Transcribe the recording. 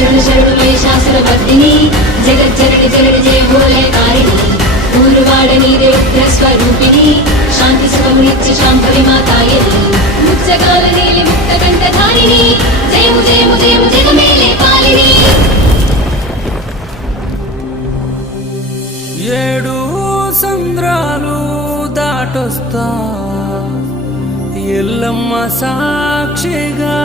शरण शरण महिषासुरवर्धिनी जगज्जननी जगति जय भोले तारिणी ऊरुवाड नीरे उग्र स्वरूपिणी शांति सुखमुनित्य शांभवी मातायिनी मुच्चकाल नीलि मुक्त कंठधारिणी जयमु जयमु जयमु जगमेले पालिनी ఏడు సంద్రాలు దాటొస్తా ఎల్లమ్మ సాక్షిగా